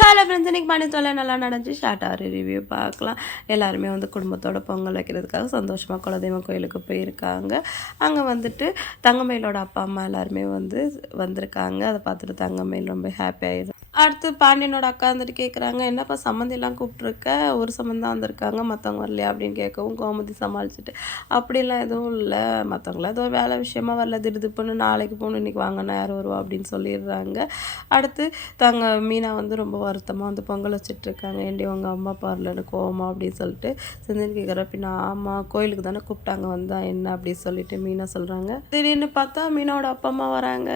Hello friends, இன்றைக்கி மணித்தோலை நல்லா நடந்துச்சு. ஷார்ட்டாக ஒரு ரிவ்யூ பார்க்கலாம். எல்லாருமே வந்து குடும்பத்தோட பொங்கல் வைக்கிறதுக்காக சந்தோஷமாக குலதெய்வம் கோயிலுக்கு போயிருக்காங்க. அங்கே வந்துட்டு தங்கமயிலோட அப்பா அம்மா எல்லாருமே வந்திருக்காங்க. அதை பார்த்துட்டு தங்கமயில் ரொம்ப ஹாப்பி ஆயிடுது. அடுத்து பாண்டியனோட அக்கா வந்துட்டு கேட்குறாங்க, என்னப்பா சம்மந்திலாம் கூப்பிட்ருக்க, ஒரு சம்மந்தி தான் வந்திருக்காங்க, மற்றவங்க வரலையா அப்படின்னு கேட்கவும் கோமதி சமாளிச்சுட்டு, அப்படிலாம் எதுவும் இல்லை, மற்றவங்களாம் ஏதோ வேலை விஷயமா வரல, திடுதிப்புன்னு நாளைக்கு போகணும், இன்றைக்கி வாங்கினா யார் வருவா அப்படின்னு சொல்லிடுறாங்க. அடுத்து மீனா வந்து ரொம்ப வருத்தமாக வந்து பொங்கல் வச்சிட்ருக்காங்க. ஏண்டி உங்கள் அம்மா அப்பா வரலன்னு கோவமா அப்படின்னு சொல்லிட்டு செந்தில் கேட்குற, பின்ன ஆமாம் கோயிலுக்கு தானே கூப்பிட்டாங்க, வந்தால் என்ன அப்படின்னு சொல்லிட்டு மீனா சொல்கிறாங்க. திடீர்னு பார்த்தா மீனாவோட அப்பா அம்மா வராங்க.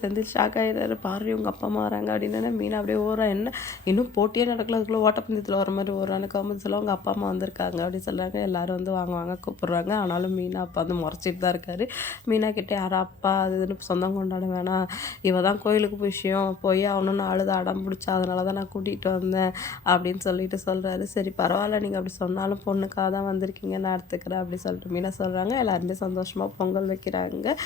செந்தில் ஷாக் ஆகிடுறாரு, பாரு உங்கள் அப்பா அம்மா வராங்க அப்படின்னு. மீனா அப்படியே ஓடுறா, என்ன இன்னும் போட்டியே நடக்கல, அதுக்குள்ளே ஓட்டப்பந்தயத்தில் வர மாதிரி ஓடுறான்னு கவுந்து சொல்ல, அவங்க அப்பா அம்மா வந்திருக்காங்க அப்படின்னு சொல்கிறாங்க. எல்லோரும் வந்து வாங்க வாங்க கூப்பிட்றாங்க. ஆனாலும் மீனா அப்பா வந்து முறைச்சிட்டு தான் இருக்காரு. மீனா கிட்டே யாரா அப்பா அது இதுன்னு சொந்தம் கொண்டாட வேணாம், இவ தான் கோயிலுக்கு விஷயம் போய் அவனுன்னு அழுது அடம் பிடிச்சா, அதனால தான் நான் கூட்டிகிட்டு வந்தேன் அப்படின்னு சொல்லிட்டு சொல்கிறாரு. சரி பரவாயில்ல, நீங்கள் அப்படி சொன்னாலும் பொண்ணுக்காக தான் வந்திருக்கீங்க, நான் எடுத்துக்கிறேன் அப்படின்னு சொல்லிட்டு மீனா சொல்கிறாங்க. எல்லாருமே சந்தோஷமாக பொங்கல் வைக்கிறாங்க.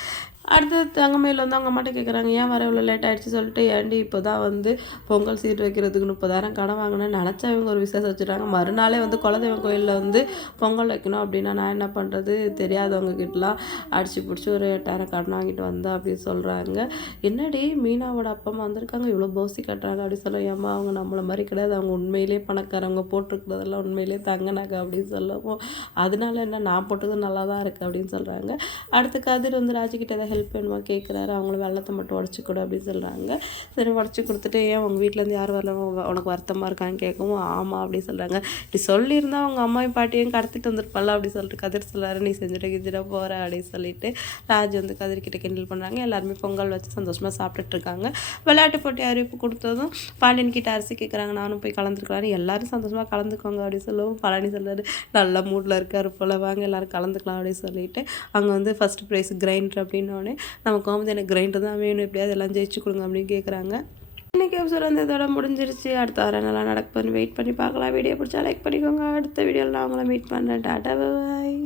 அடுத்து தங்கமயில் வந்து அவங்க அம்மாட்ட கேட்குறாங்க, ஏன் வர இவ்வளோ லேட் ஆகிடுச்சு சொல்லிட்டு, ஏண்டி இப்போ தான் வந்து பொங்கல் சீட்டு வைக்கிறதுக்கு 30,000 கடன் வாங்கினேன், நினச்சா இவங்க ஒரு விசேஷம் வச்சுட்டாங்க, மறுநாளே வந்து குலதெய்வம் கோயிலில் வந்து பொங்கல் வைக்கணும் அப்படின்னா நான் என்ன பண்ணுறது, தெரியாதவங்க கிட்டலாம் அடிச்சு பிடிச்சி ஒரு 8,000 கடன் வாங்கிட்டு வந்தேன் அப்படின்னு சொல்கிறாங்க. என்னடி மீனாவோட அப்பா அம்மா வந்திருக்காங்க, இவ்வளோ போசி கட்டுறாங்க அப்படின்னு சொல்ல, ஏம்மா அவங்க நம்மளை மாதிரி கிடையாது, அவங்க உண்மையிலே பணக்காரவங்க, போட்டிருக்கிறதெல்லாம் உண்மையிலே தங்க நகை அப்படின்னு சொல்லவும், அதனால என்ன நான் போட்டது நல்லா தான் இருக்குது அப்படின்னு சொல்கிறாங்க. அடுத்த கதிர் வந்து ராஜிக்கிட்ட ஹெல்ப் வேணுமா கேட்குறாரு. அவங்களும் வெள்ளத்தை மட்டும் உடச்சி கொடு அப்படின்னு சொல்கிறாங்க. சரி உடச்சி கொடுத்துட்டு, ஏன் உங்கள் வீட்டிலேருந்து யார் வரல, உனக்கு வருத்தமாக இருக்கான்னு கேட்கவும், ஆமாம் அப்படின்னு சொல்கிறாங்க. இப்படி சொல்லியிருந்தா அவங்க அம்மாவையும் பாட்டியும் கடத்திட்டு வந்துருப்பல்ல அப்படின்னு சொல்லிட்டு கதிர் சொல்கிறாரு. நீ செஞ்சுட்டு கிஞ்சிட போகிற அப்படின்னு சொல்லிட்டு ராஜ் வந்து கதிர்கிட்ட கிண்டல் பண்ணுறாங்க. எல்லாருமே பொங்கல் வச்சு சந்தோஷமாக சாப்பிட்டுட்டு இருக்காங்க. விளையாட்டு போட்டி அறிவிப்பு கொடுத்ததும் பாண்டியன் கிட்ட அரிசி கேட்குறாங்க, நானும் போய் கலந்துக்கலான்னு. எல்லாரும் சந்தோஷமாக கலந்துக்கோங்க அப்படின்னு சொல்லவும் பழனி சொல்கிறாரு, நல்ல மூடில் இருக்காரு போல், வாங்க எல்லோரும் கலந்துக்கலாம் அப்படின்னு சொல்லிட்டு அங்கே வந்து ஃபஸ்ட் ப்ரைஸ் கிரைண்டர் அப்படின்னோடனே நமக்கு வந்து எனக்கு கிரைண்டர் தான் வேணும், எப்படியாவது எல்லாம் ஜெயிச்சு கொடுங்க அப்படின்னு கேட்குறாங்க. இன்றைக்கி எபிசோட் வந்து இதோட முடிஞ்சிருச்சு. அடுத்த வாரம் நல்லா நடக்குதுன்னு வெயிட் பண்ணி பார்க்கலாம். வீடியோ பிடிச்சா லைக் பண்ணிக்கோங்க. அடுத்த வீடியோவில் நான் அவங்கள மீட் பண்ணுறேன். டாடா பாய்.